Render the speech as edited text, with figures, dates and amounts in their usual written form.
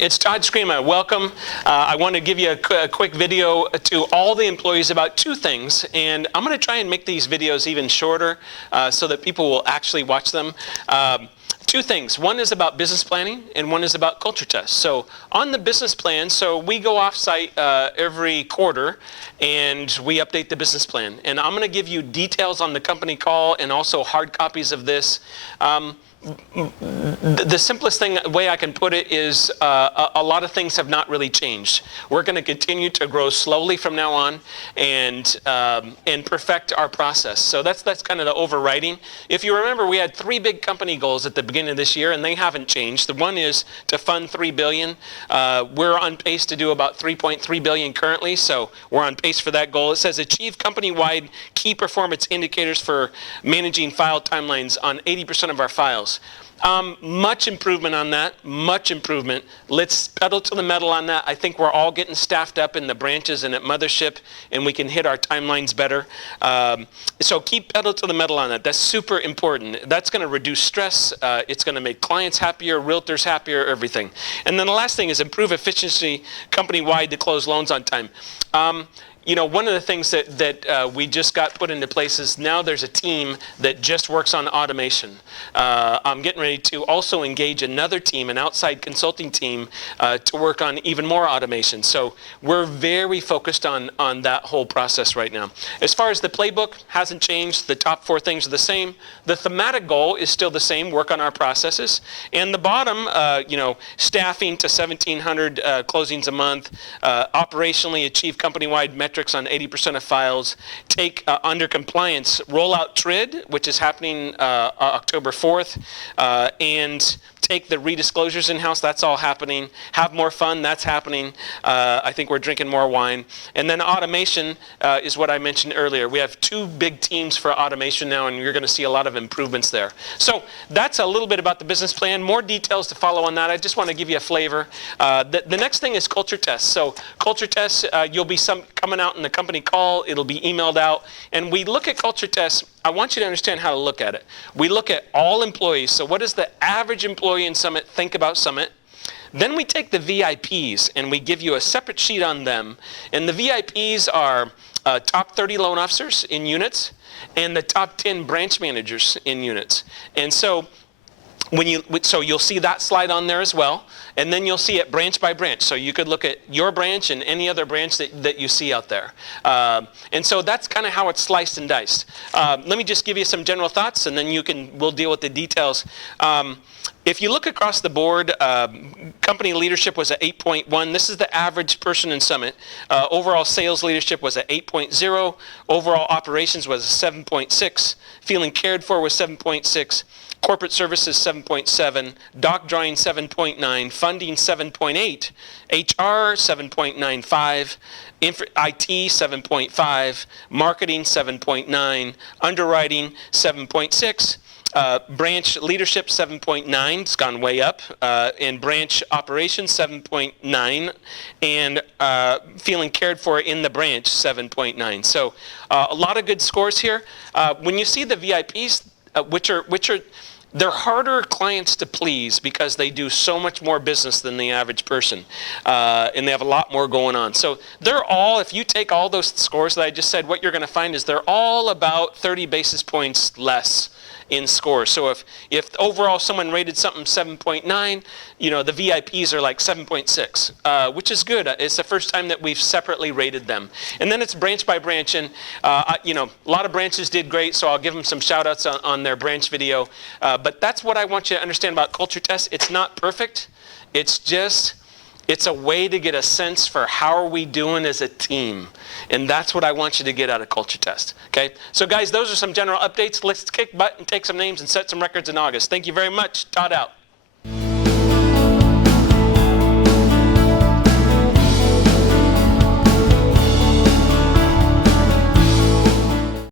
It's Todd Screama. Welcome. I want to give you a quick video to all the employees about two things, and I'm going to try and make these videos even shorter so that people will actually watch them. Two things. One is about business planning, and one is about culture tests. So on the business plan, so we go off-site every quarter, and we update the business plan. And I'm going to give you details on the company call and also hard copies of this. The simplest way I can put it is a lot of things have not really changed. We're going to continue to grow slowly from now on and perfect our process. So that's kind of the overriding. If you remember, we had three big company goals at the beginning of this year, and they haven't changed. The one is to fund $3 billion. We're on pace to do about $3.3 billion currently, so we're on pace for that goal. It says achieve company-wide key performance indicators for managing file timelines on 80% of our files. Much improvement on that, much improvement. Let's pedal to the metal on that. I think we're all getting staffed up in the branches and at Mothership, and we can hit our timelines better. So keep pedal to the metal on that. That's super important. That's going to reduce stress. It's going to make clients happier, realtors happier, everything. And then the last thing is improve efficiency company-wide to close loans on time. You know, one of the things that we just got put into place is now there's a team that just works on automation. I'm getting ready to also engage another team, an outside consulting team, to work on even more automation. So we're very focused on that whole process right now. As far as the playbook, hasn't changed. The top four things are the same. The thematic goal is still the same, work on our processes. And the bottom, you know, staffing to 1,700 closings a month, operationally achieve company-wide metrics on 80% of files, take under compliance, roll out TRID, which is happening October 4th, and take the redisclosures in-house. That's all happening. Have more fun. That's happening. I think we're drinking more wine. And then automation is what I mentioned earlier. We have two big teams for automation now, and you're going to see a lot of improvements there. So that's a little bit about the business plan. More details to follow on that. I just want to give you a flavor. The next thing is culture tests. So culture tests, you'll be coming out in the company call. It'll be emailed out. And we look at culture tests. I want you to understand how to look at it. We look at all employees. So what does the average employee in Summit think about Summit? Then we take the VIPs and we give you a separate sheet on them. And the VIPs are top 30 loan officers in units and the top 10 branch managers in units. And so so you'll see that slide on there as well, and then you'll see it branch by branch. So you could look at your branch and any other branch that you see out there. And so that's kind of how it's sliced and diced. Let me just give you some general thoughts, and then we'll deal with the details. If you look across the board, company leadership was at 8.1. This is the average person in Summit. Overall sales leadership was at 8.0. Overall operations was 7.6. Feeling cared for was 7.6. Corporate services 7.7, doc drawing 7.9, funding 7.8, HR 7.95, IT 7.5, marketing 7.9, underwriting 7.6, branch leadership 7.9, it's gone way up, and branch operations 7.9, and feeling cared for in the branch 7.9. So a lot of good scores here. When you see the VIPs, which are they're harder clients to please because they do so much more business than the average person, and they have a lot more going on. So they're all, if you take all those scores that I just said, what you're going to find is they're all about 30 basis points less in score. So if overall someone rated something 7.9, you know, the VIPs are like 7.6, which is good. It's the first time that we've separately rated them. And then it's branch by branch, and you know, a lot of branches did great, so I'll give them some shout outs on their branch video. But that's what I want you to understand about culture tests. It's not perfect. It's a way to get a sense for how are we doing as a team. And that's what I want you to get out of culture test. Okay? So guys, those are some general updates. Let's kick butt and take some names and set some records in August. Thank you very much. Todd out.